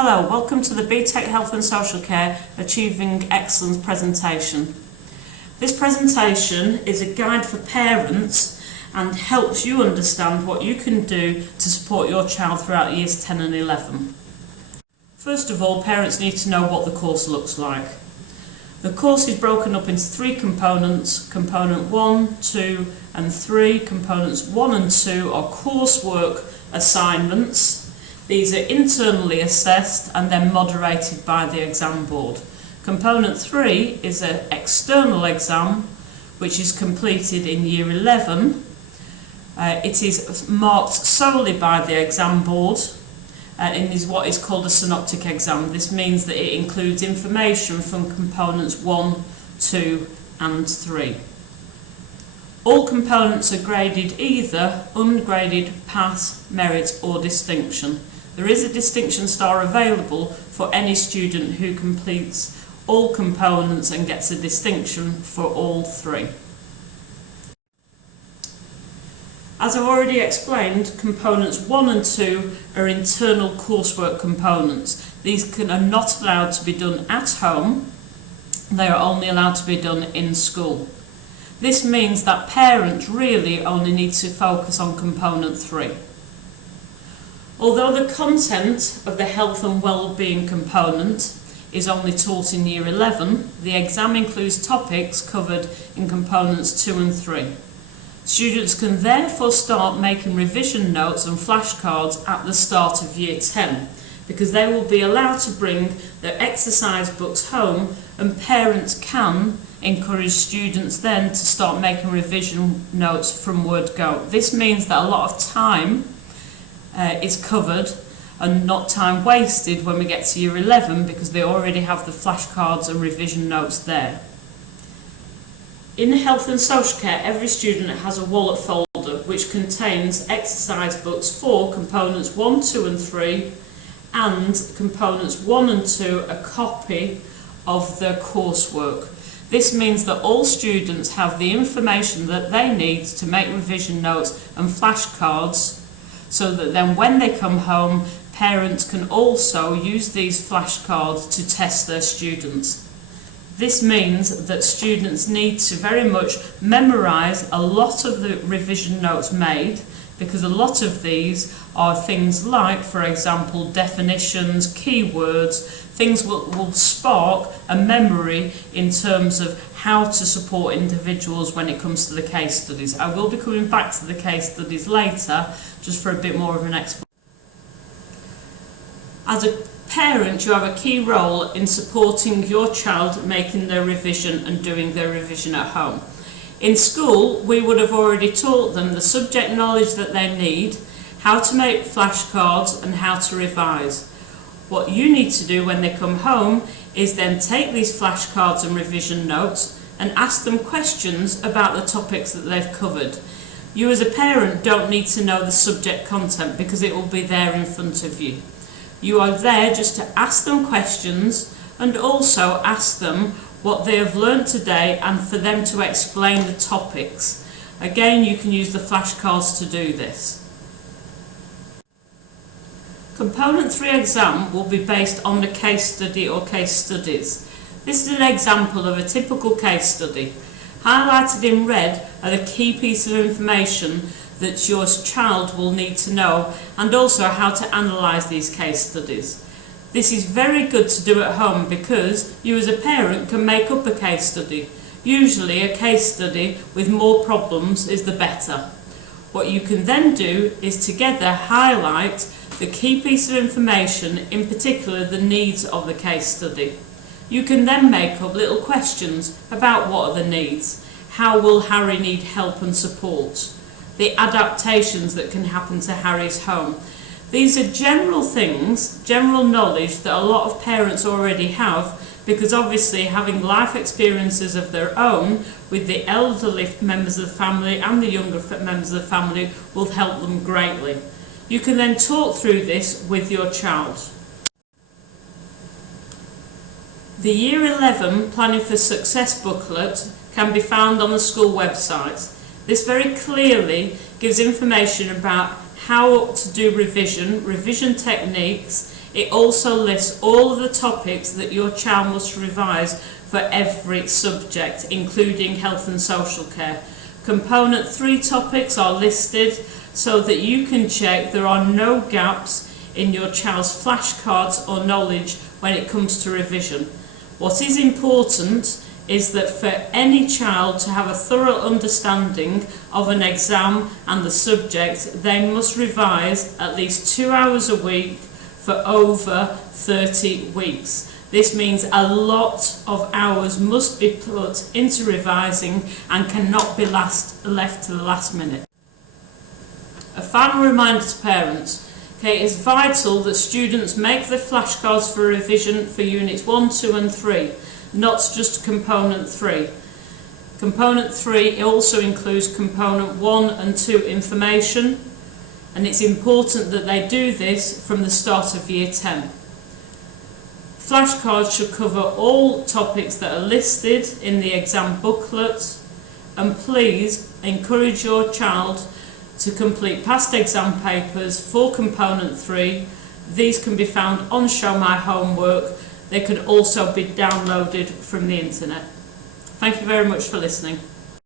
Hello, welcome to the BTEC Health and Social Care Achieving Excellence presentation. This presentation is a guide for parents and helps you understand what you can do to support your child throughout years 10 and 11. First of all, parents need to know what the course looks like. The course is broken up into three components: component 1, 2 and 3. Components 1 and 2 are coursework assignments. These are internally assessed and then moderated by the exam board. Component 3 is an external exam which is completed in year 11. It is marked solely by the exam board and is what is called a synoptic exam. This means that it includes information from components 1, 2 and 3. All components are graded either ungraded, pass, merit or distinction. There is a distinction star available for any student who completes all components and gets a distinction for all three. As I've already explained, components 1 and 2 are internal coursework components. These are not allowed to be done at home. They are only allowed to be done in school. This means that parents really only need to focus on component 3. Although the content of the health and well-being component is only taught in year 11, the exam includes topics covered in components 2 and 3. Students can therefore start making revision notes and flashcards at the start of year 10, because they will be allowed to bring their exercise books home, and parents can encourage students then to start making revision notes from word go. This means that a lot of time is covered and not time wasted when we get to year 11, because they already have the flashcards and revision notes there. In health and social care, every student has a wallet folder which contains exercise books for components 1, 2 and 3, and components 1 and 2 a copy of their coursework. This means that all students have the information that they need to make revision notes and flashcards, so that then when they come home, parents can also use these flashcards to test their students. This means that students need to very much memorise a lot of the revision notes made, because a lot of these are things like, for example, definitions, keywords, things will spark a memory in terms of how to support individuals when it comes to the case studies. I will be coming back to the case studies later, just for a bit more of an explanation. As a parent, you have a key role in supporting your child making their revision and doing their revision at home. In school, we would have already taught them the subject knowledge that they need, how to make flashcards and how to revise. What you need to do when they come home is then take these flashcards and revision notes and ask them questions about the topics that they've covered. You as a parent don't need to know the subject content, because it will be there in front of you. You are there just to ask them questions and also ask them what they have learnt today and for them to explain the topics. Again, you can use the flashcards to do this. Component 3 exam will be based on the case study or case studies. This is an example of a typical case study. Highlighted in red are the key pieces of information that your child will need to know, and also how to analyse these case studies. This is very good to do at home, because you as a parent can make up a case study. Usually a case study with more problems is the better. What you can then do is together highlight the key piece of information, in particular the needs of the case study. You can then make up little questions about what are the needs, how will Harry need help and support, the adaptations that can happen to Harry's home. These are general things, general knowledge that a lot of parents already have, because obviously having life experiences of their own with the elderly members of the family and the younger members of the family will help them greatly. You can then talk through this with your child. The Year 11 Planning for Success booklet can be found on the school website. This very clearly gives information about how to do revision techniques. It also lists all of the topics that your child must revise for every subject, including health and social care. Component 3 topics are listed so that you can check there are no gaps in your child's flashcards or knowledge when it comes to revision. What is important is that for any child to have a thorough understanding of an exam and the subject, they must revise at least 2 hours a week for over 30 weeks. This means a lot of hours must be put into revising and cannot be left to the last minute. A final reminder to parents. Okay, it's vital that students make the flashcards for revision for units 1, 2 and 3, not just component 3. Component 3 also includes component 1 and 2 information, and it's important that they do this from the start of year 10. Flashcards should cover all topics that are listed in the exam booklet, and please encourage your child to complete past exam papers for component 3. These can be found on Show My Homework. They can also be downloaded from the internet. Thank you very much for listening.